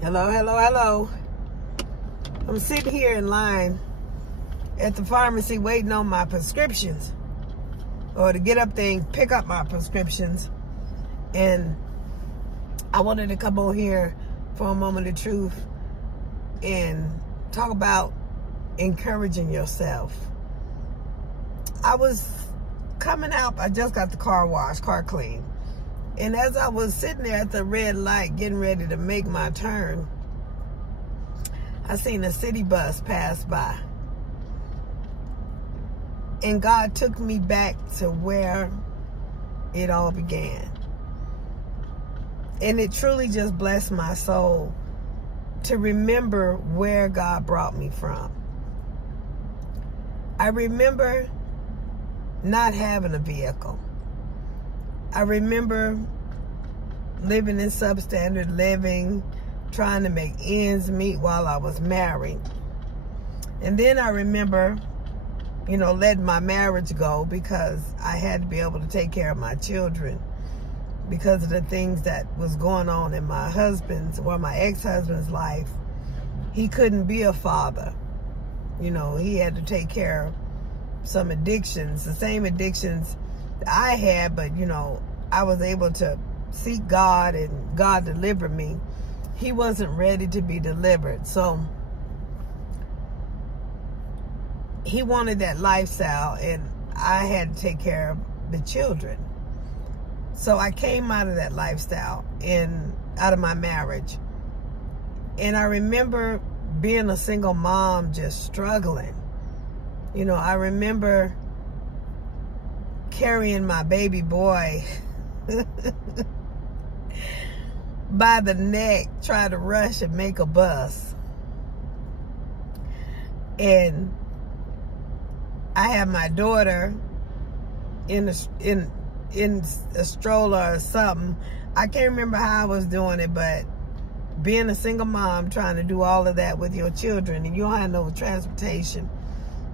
Hello, hello, hello. I'm sitting here in line at the pharmacy waiting on my prescriptions, or to get up there and pick up my prescriptions. And I wanted to come on here for a moment of truth and talk about encouraging yourself. I was coming out, I just got the car washed, car clean. And as I was sitting there at the red light, getting ready to make my turn, I seen a city bus pass by. And God took me back to where it all began. And it truly just blessed my soul to remember where God brought me from. I remember not having a vehicle. I remember living in substandard living, trying to make ends meet while I was married. And then I remember, letting my marriage go because I had to be able to take care of my children because of the things that was going on in my ex-husband's life. He couldn't be a father. He had to take care of some addictions, the same addictions I had, but I was able to seek God and God delivered me. He wasn't ready to be delivered, so he wanted that lifestyle, and I had to take care of the children. So I came out of that lifestyle and out of my marriage, and I remember being a single mom, just struggling. I remember carrying my baby boy by the neck, trying to rush and make a bus. And I had my daughter in a stroller or something. I can't remember how I was doing it, but being a single mom, trying to do all of that with your children, and you don't have no transportation,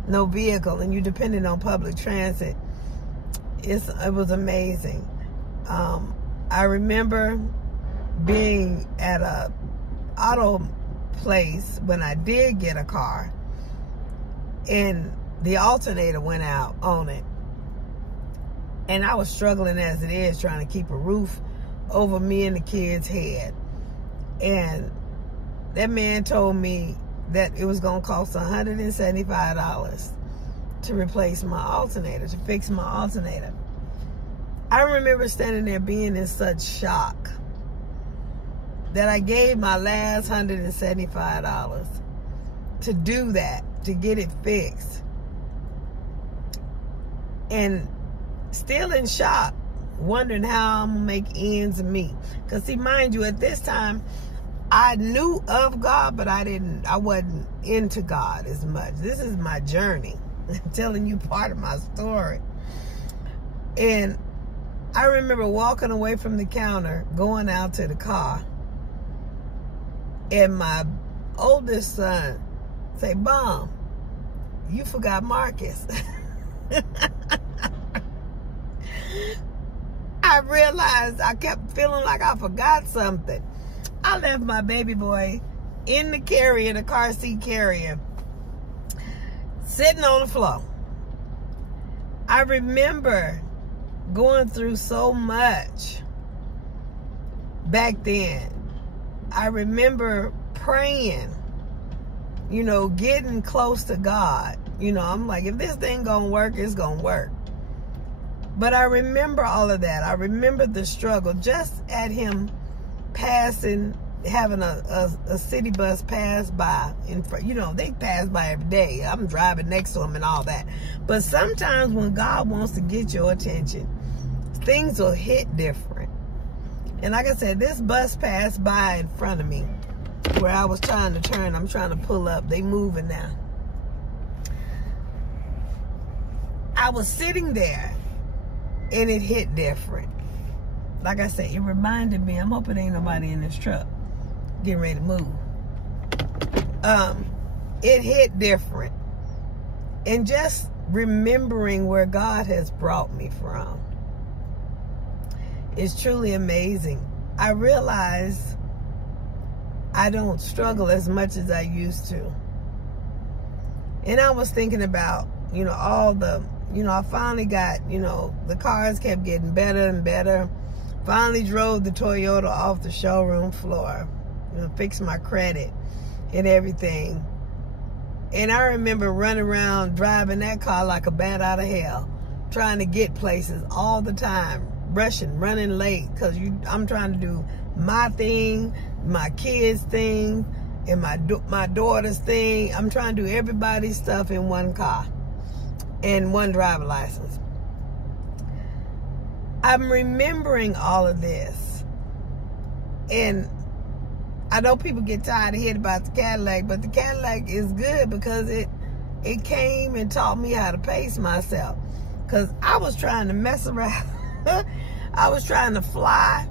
no vehicle, and you're depending on public transit, it was amazing. I remember being at a auto place when I did get a car, and the alternator went out on it. And I was struggling as it is, trying to keep a roof over me and the kids' head. And that man told me that it was going to cost $175 to replace my alternator, to fix my alternator. I remember standing there being in such shock that I gave my last $175 to do that, to get it fixed. And still in shock, wondering how I'm going to make ends meet. Because see, mind you, at this time, I knew of God, but I wasn't into God as much. This is my journey. I'm telling you part of my story. And I remember walking away from the counter, going out to the car, and my oldest son say, "Mom, you forgot Marcus." I realized I kept feeling like I forgot something. I left my baby boy in the carrier, the car seat carrier, sitting on the floor. I remember going through so much back then. I remember praying, getting close to God. I'm like, if this thing gonna work, it's gonna work. But I remember all of that. I remember the struggle just at him passing, having a city bus pass by in front. They pass by every day. I'm driving next to them and all that. But sometimes when God wants to get your attention, things will hit different. And like I said, this bus passed by in front of me where I was trying to turn. I'm trying to pull up. They moving now. I was sitting there, and it hit different. Like I said, it reminded me, I'm hoping ain't nobody in this truck getting ready to move. It hit different. And just remembering where God has brought me from is truly amazing. I realize I don't struggle as much as I used to. And I was thinking about, you know, all the, you know, I finally got, you know, the cars kept getting better and better. Finally drove the Toyota off the showroom floor, you know, fixed my credit and everything. And I remember running around driving that car like a bat out of hell, trying to get places all the time, rushing, running late, because I'm trying to do my thing, my kids' thing, and my daughter's thing. I'm trying to do everybody's stuff in one car and one driver license. I'm remembering all of this, and I know people get tired of hearing about the Cadillac, but the Cadillac is good because it came and taught me how to pace myself. Because I was trying to mess around. I was trying to fly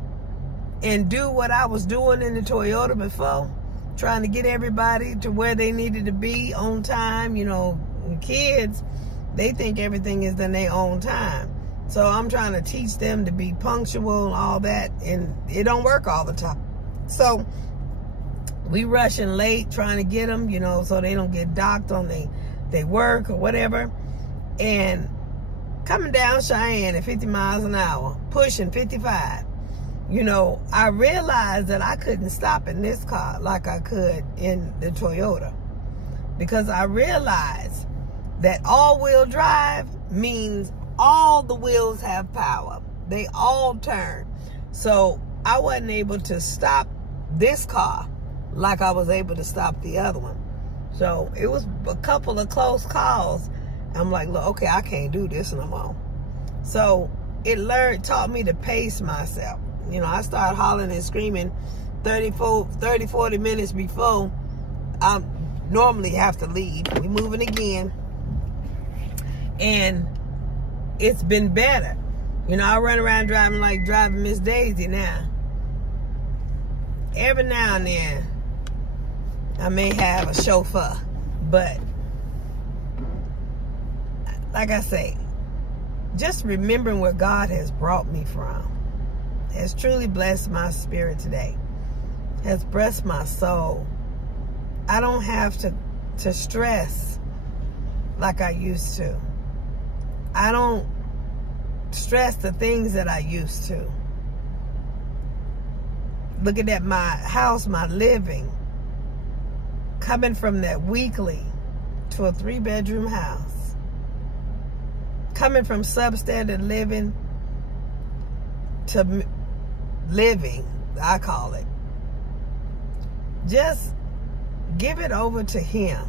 and do what I was doing in the Toyota before, trying to get everybody to where they needed to be on time. You know, kids, they think everything is in their own time. So I'm trying to teach them to be punctual and all that, and it don't work all the time. So we rushing late trying to get them, you know, so they don't get docked on they work or whatever. And coming down Cheyenne at 50 miles an hour, pushing 55. You know, I realized that I couldn't stop in this car like I could in the Toyota, because I realized that all-wheel drive means all the wheels have power. They all turn. So I wasn't able to stop this car like I was able to stop the other one. So it was a couple of close calls. I'm like, look, okay, I can't do this no more. So it taught me to pace myself. You know, I started hollering and screaming 30, 40 minutes before I normally have to leave. We're moving again. And it's been better. You know, I run around driving like driving Miss Daisy now. Every now and then, I may have a chauffeur, but like I say, just remembering where God has brought me from has truly blessed my spirit today, has blessed my soul. I don't have to stress like I used to. I don't stress the things that I used to. Looking at my house, my living, coming from that weekly to a 3-bedroom house, coming from substandard living to living, I call it. Just give it over to Him.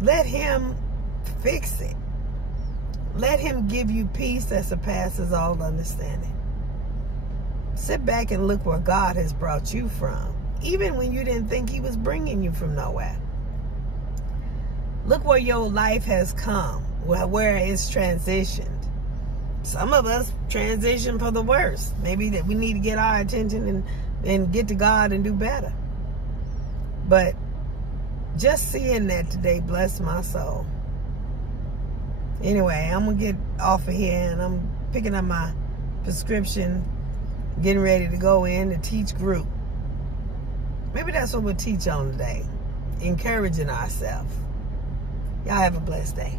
Let Him fix it. Let Him give you peace that surpasses all understanding. Sit back and look where God has brought you from, even when you didn't think He was bringing you from nowhere. Look where your life has come, where it's transitioned. Some of us transition for the worst. Maybe that we need to get our attention and get to God and do better. But just seeing that today blessed my soul. Anyway, I'm going to get off of here, and I'm picking up my prescription, getting ready to go in to teach group. Maybe that's what we'll teach on today. Encouraging ourselves. Y'all have a blessed day.